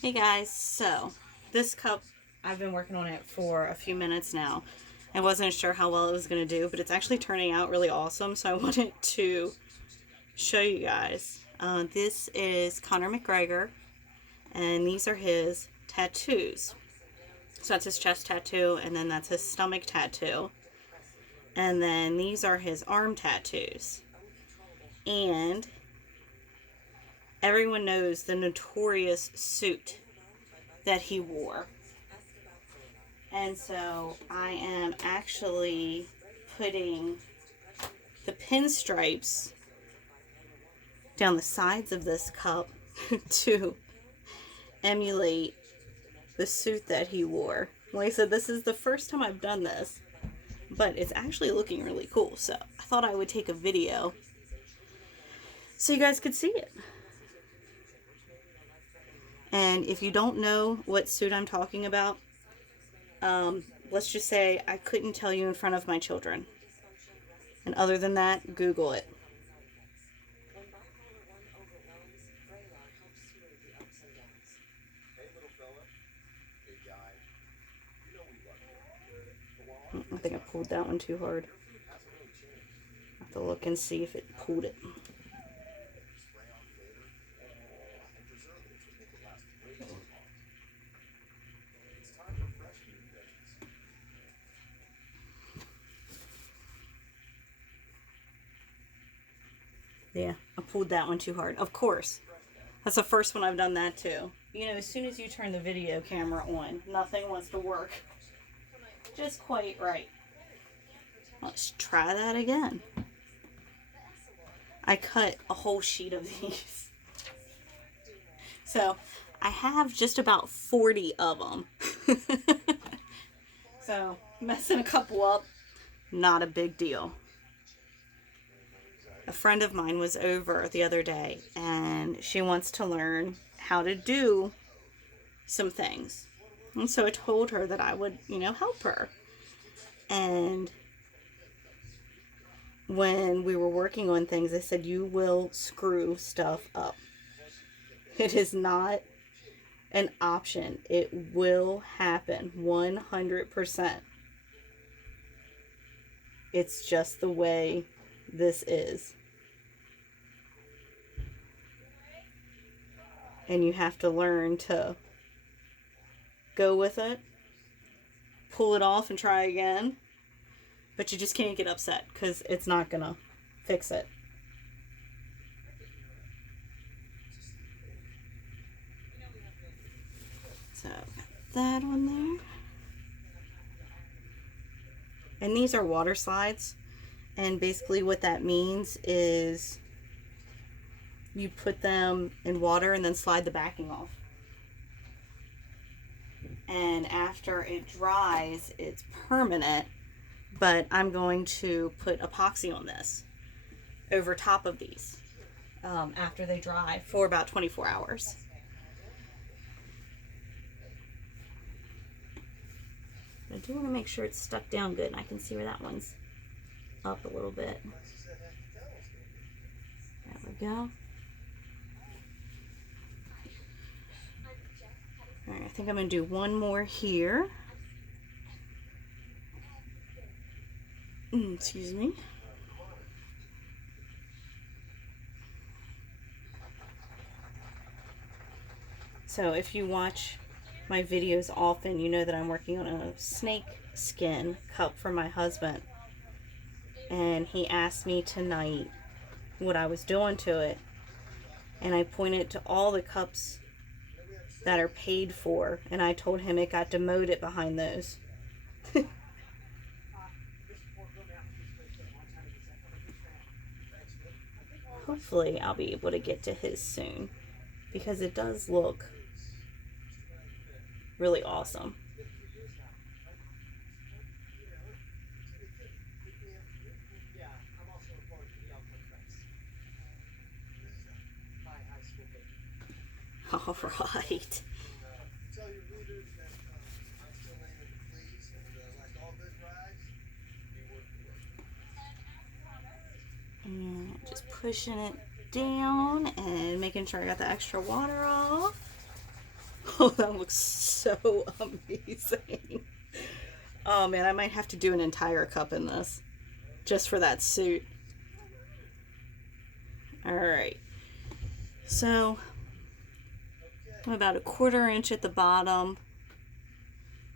Hey guys, so this cup, I've been working on it for a few minutes now. I wasn't sure how well it was going to do, but it's actually turning out really awesome, so I wanted to show you guys. This is Conor McGregor, and these are his tattoos. So that's his chest tattoo, and then that's his stomach tattoo. And then these are his arm tattoos. And everyone knows the notorious suit that he wore. And so I am actually putting the pinstripes down the sides of this cup to emulate the suit that he wore. Like I said, this is the first time I've done this, but it's actually looking really cool. So I thought I would take a video so you guys could see it. And if you don't know what suit I'm talking about, let's just say I couldn't tell you in front of my children. And other than that, Google it. I think I pulled that one too hard. I have to look and see if it pulled it. Yeah, I pulled that one too hard. Of course. That's the first one I've done that too. You know, as soon as you turn the video camera on, nothing wants to work just quite right. Let's try that again. I cut a whole sheet of these. So, I have just about 40 of them. So, messing a couple up, not a big deal. A friend of mine was over the other day and she wants to learn how to do some things. And so I told her that I would, help her. And when we were working on things, I said, you will screw stuff up. It is not an option. It will happen 100%. It's just the way this is. And you have to learn to go with it, pull it off and try again. But you just can't get upset because it's not going to fix it. So, got that on there. And these are water slides. And basically what that means is you put them in water and then slide the backing off. And after it dries, it's permanent. But I'm going to put epoxy on this over top of these after they dry for about 24 hours. I do want to make sure it's stuck down good. I can see where that one's up a little bit. There we go. Alright, I think I'm going to do one more here. Excuse me. So if you watch my videos often, you know that I'm working on a snake skin cup for my husband. And he asked me tonight what I was doing to it. And I pointed to all the cups that are paid for. And I told him it got demoted behind those. Hopefully I'll be able to get to his soon. Because it does look really awesome. All right. And just pushing it down and making sure I got the extra water off. Oh, that looks so amazing. Oh man, I might have to do an entire cup in this just for that suit. All right. So about a 1/4 inch at the bottom,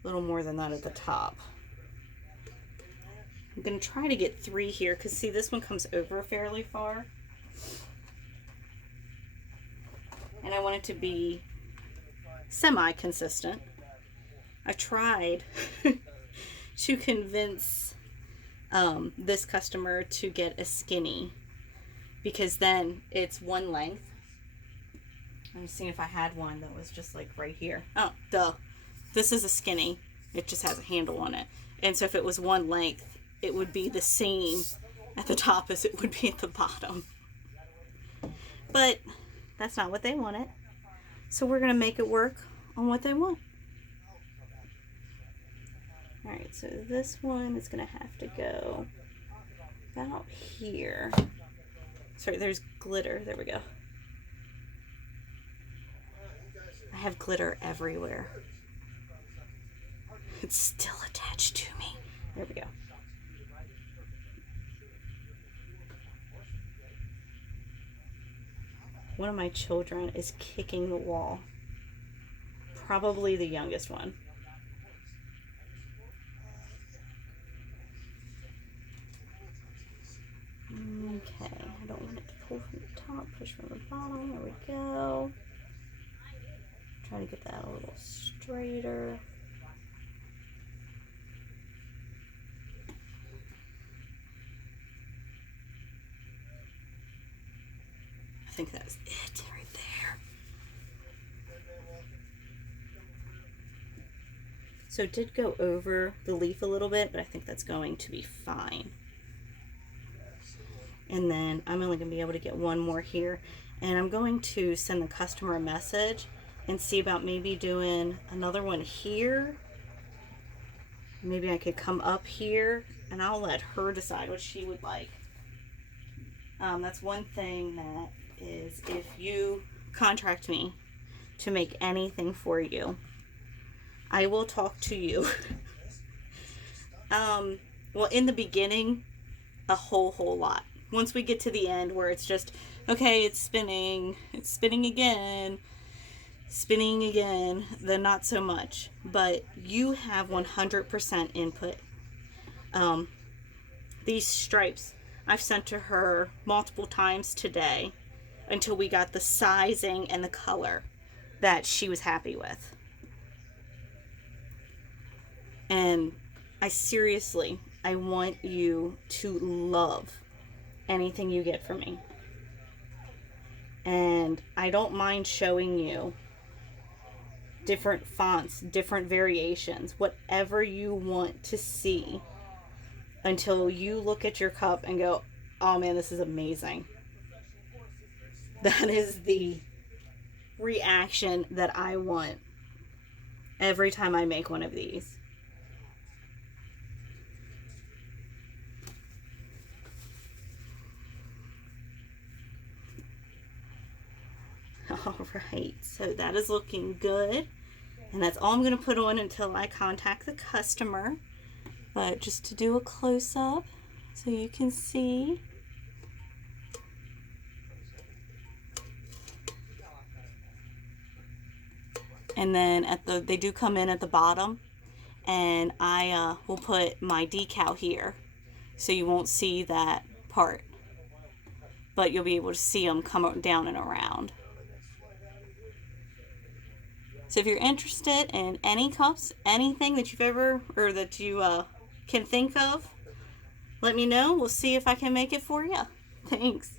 a little more than that at the top. I'm going to try to get 3 here because see, this one comes over fairly far. And I want it to be semi-consistent. I tried to convince this customer to get a skinny because then it's one length. I'm seeing if I had one that was just like right here. Oh, duh. This is a skinny. It just has a handle on it. And so if it was one length, it would be the same at the top as it would be at the bottom. But that's not what they wanted. So we're going to make it work on what they want. Alright, so this one is going to have to go about here. Sorry, there's glitter. There we go. I have glitter everywhere. It's still attached to me. There we go. One of my children is kicking the wall. Probably the youngest one. Okay, I don't want it to pull from the top, push from the bottom. There we go. Try to get that a little straighter. I think that's it right there. So it did go over the leaf a little bit, but I think that's going to be fine. And then I'm only going to be able to get one more here. And I'm going to send the customer a message and see about maybe doing another one here. Maybe I could come up here and I'll let her decide what she would like. That's one thing that is, if you contract me to make anything for you, I will talk to you. Well, in the beginning, a whole lot. Once we get to the end where it's just, okay, it's spinning again, then not so much. But you have 100% input. These stripes, I've sent to her multiple times today until we got the sizing and the color that she was happy with. And I want you to love anything you get from me. And I don't mind showing you different fonts, different variations, whatever you want to see, until you look at your cup and go, oh man, this is amazing. That is the reaction that I want every time I make one of these. All right, so that is looking good. And that's all I'm going to put on until I contact the customer. But just to do a close-up so you can see. And then they do come in at the bottom, and I will put my decal here so you won't see that part, but you'll be able to see them come down and around. So if you're interested in any cups, anything that you've ever, or that you can think of, let me know. We'll see if I can make it for you. Thanks.